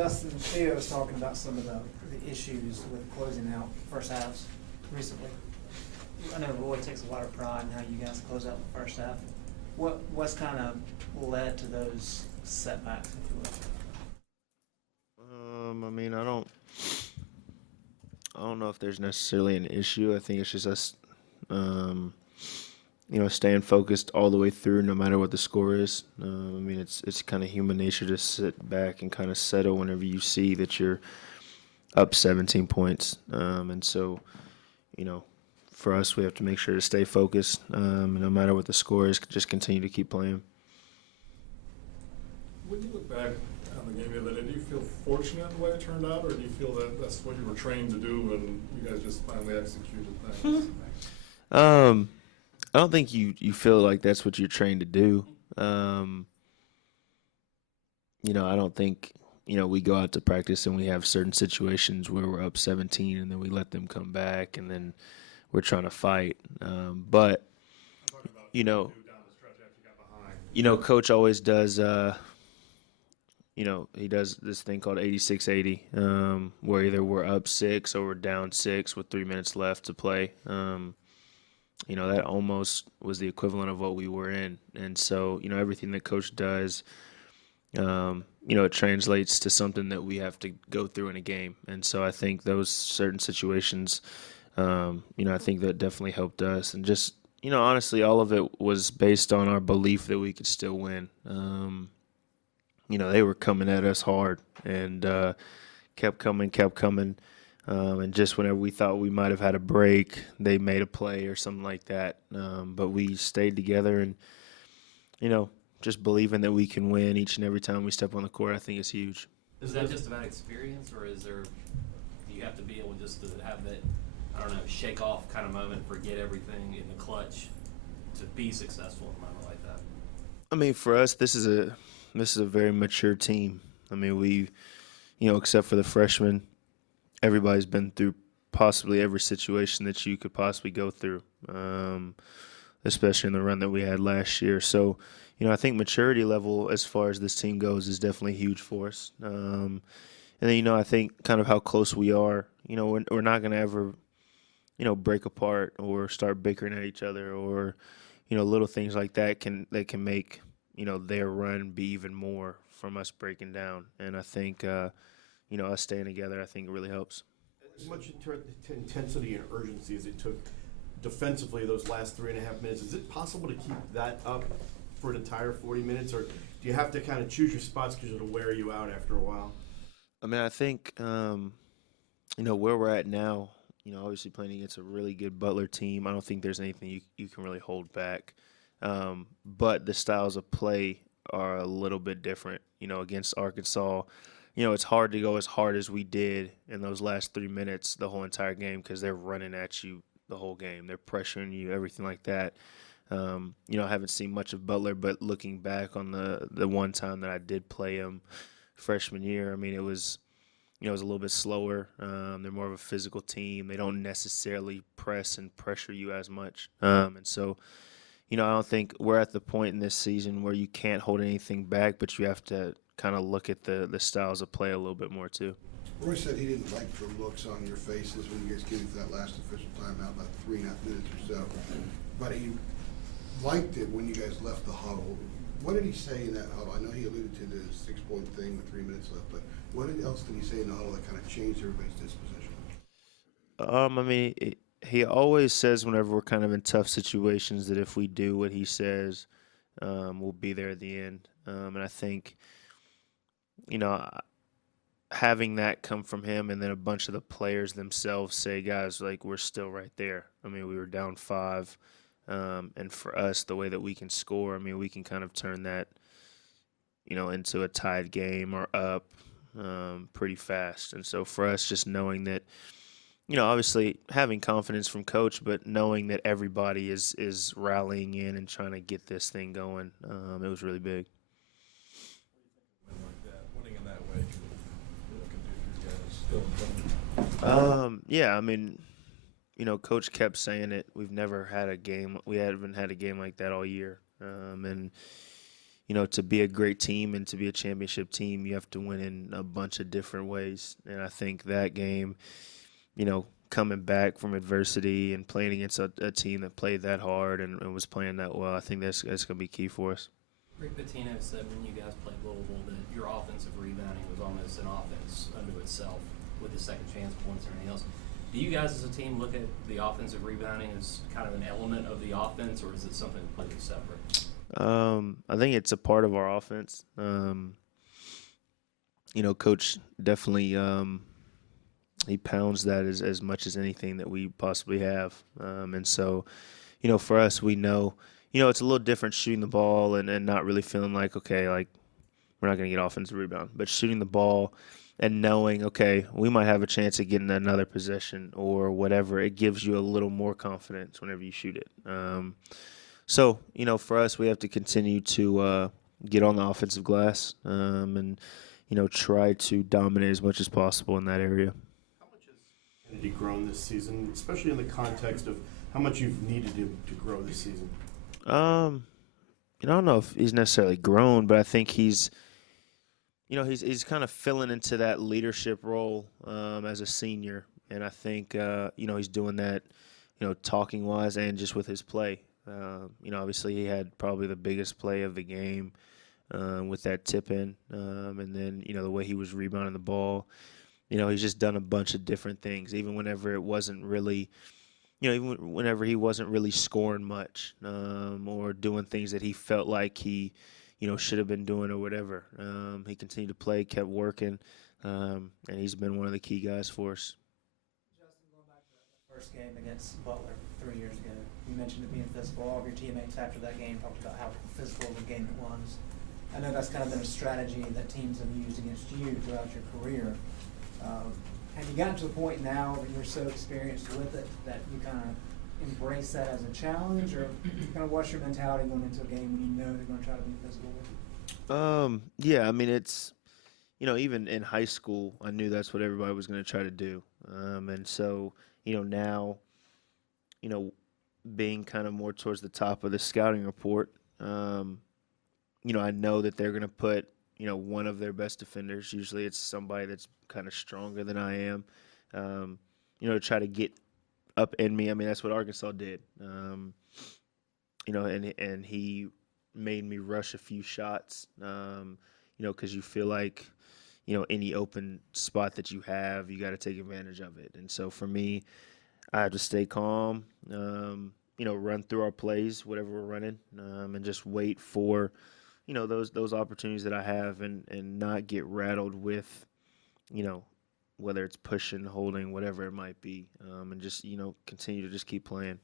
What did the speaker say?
Justin Theo was talking about some of the issues with closing out first halves recently. I know Roy takes a lot of pride in how you guys close out the first half. What's kind of led to those setbacks, if you will? I mean, I don't know if there's necessarily an issue. I think it's just us, staying focused all the way through, no matter what the score is. I mean, it's kind of human nature to sit back and kind of settle whenever you see that you're up 17 points. And so, for us, we have to make sure to stay focused. No matter what the score is, just continue to keep playing. When you look back on the game the other day, do you feel fortunate in the way it turned out, or do you feel that that's what you were trained to do and you guys just finally executed things? I don't think you feel like that's what you're trained to do. I don't think, we go out to practice and we have certain situations where we're up 17 and then we let them come back and then we're trying to fight. But, Coach always does, he does this thing called 86-80, where either we're up 6 or we're down 6 with 3 minutes left to play. That almost was the equivalent of what we were in. And so, everything that Coach does, it translates to something that we have to go through in a game. And so I think those certain situations, I think that definitely helped us. And just, honestly, all of it was based on our belief that we could still win. They were coming at us hard and kept coming. And just whenever we thought we might have had a break, they made a play or something like that. But we stayed together and, just believing that we can win each and every time we step on the court, I think is huge. Is that just about experience, or do you have to be able just to have that, shake off kind of moment, forget everything in the clutch to be successful in a moment like that? I mean, for us, this is a very mature team. I mean, we, except for the freshmen, everybody's been through possibly every situation that you could possibly go through, especially in the run that we had last year. So, I think maturity level as far as this team goes is definitely huge for us. And then, I think kind of how close we are, we're not going to ever, break apart or start bickering at each other or, little things like that can make, their run be even more from us breaking down. And I think, us staying together, I think it really helps. As much intensity and urgency as it took defensively those last 3.5 minutes, is it possible to keep that up for an entire 40 minutes, or do you have to kind of choose your spots because it'll wear you out after a while? I mean, I think, where we're at now, obviously playing against a really good Butler team, I don't think there's anything you can really hold back. But the styles of play are a little bit different. Against Arkansas, it's hard to go as hard as we did in those last 3 minutes the whole entire game because they're running at you the whole game. They're pressuring you, everything like that. I haven't seen much of Butler, but looking back on the one time that I did play him freshman year, I mean, it was a little bit slower. They're more of a physical team. They don't necessarily press and pressure you as much. And so, I don't think we're at the point in this season where you can't hold anything back, but you have to kind of look at the styles of play a little bit more too. Roy said he didn't like the looks on your faces when you guys came to that last official timeout, about 3.5 minutes or so. But he liked it when you guys left the huddle. What did he say in that huddle? I know he alluded to the 6-point thing with 3 minutes left, but what else did he say in the huddle that kind of changed everybody's disposition? I mean, he always says whenever we're kind of in tough situations that if we do what he says, we'll be there at the end. And I think, having that come from him and then a bunch of the players themselves say, guys, like, we're still right there. I mean, we were down 5. And for us, the way that we can score, I mean, we can kind of turn that, into a tied game or up pretty fast. And so for us, just knowing that, obviously having confidence from Coach, but knowing that everybody is rallying in and trying to get this thing going, it was really big. Winning in that way can do for you guys still. Yeah, I mean, Coach kept saying it. We haven't had a game like that all year. And, to be a great team and to be a championship team, you have to win in a bunch of different ways. And I think that game, coming back from adversity and playing against a team that played that hard and was playing that well, I think that's going to be key for us. Rick Pitino said when you guys played Louisville that your offensive rebounding was almost an offense unto itself with the second chance points and everything else. Do you guys as a team look at the offensive rebounding as kind of an element of the offense, or is it something completely separate? I think it's a part of our offense. Coach definitely he pounds that as much as anything that we possibly have. And so, for us, we know, it's a little different shooting the ball and not really feeling like, okay, like we're not going to get offensive rebound, but shooting the ball and knowing, okay, we might have a chance of getting another possession or whatever. It gives you a little more confidence whenever you shoot it. So, for us, we have to continue to get on the offensive glass and, try to dominate as much as possible in that area. How much has Kennedy grown this season, especially in the context of how much you've needed him to grow this season? I don't know if he's necessarily grown, but I think he's kind of filling into that leadership role as a senior. And I think, he's doing that, talking wise and just with his play. Obviously he had probably the biggest play of the game with that tip in. And then, the way he was rebounding the ball, he's just done a bunch of different things, even whenever it wasn't really, even whenever he wasn't really scoring much or doing things that he felt like he, should have been doing or whatever. He continued to play, kept working, and he's been one of the key guys for us. Justin, going back to the first game against Butler 3 years ago, you mentioned it being physical. All of your teammates after that game talked about how physical of a game it was. I know that's kind of been a strategy that teams have used against you throughout your career. Have you gotten to the point now that you're so experienced with it that you kind of embrace that as a challenge, or kind of what's your mentality going into a game when you know they're going to try to be physical with you? Yeah, I mean, it's, even in high school, I knew that's what everybody was going to try to do. And so, now, being kind of more towards the top of the scouting report, I know that they're going to put, one of their best defenders. Usually it's somebody that's kind of stronger than I am, to try to get up in me. I mean, that's what Arkansas did. And he made me rush a few shots, because you feel like, any open spot that you have, you got to take advantage of it. And so for me, I have to stay calm, run through our plays, whatever we're running, and just wait for, those opportunities that I have and not get rattled with, whether it's pushing, holding, whatever it might be, and just, continue to just keep playing.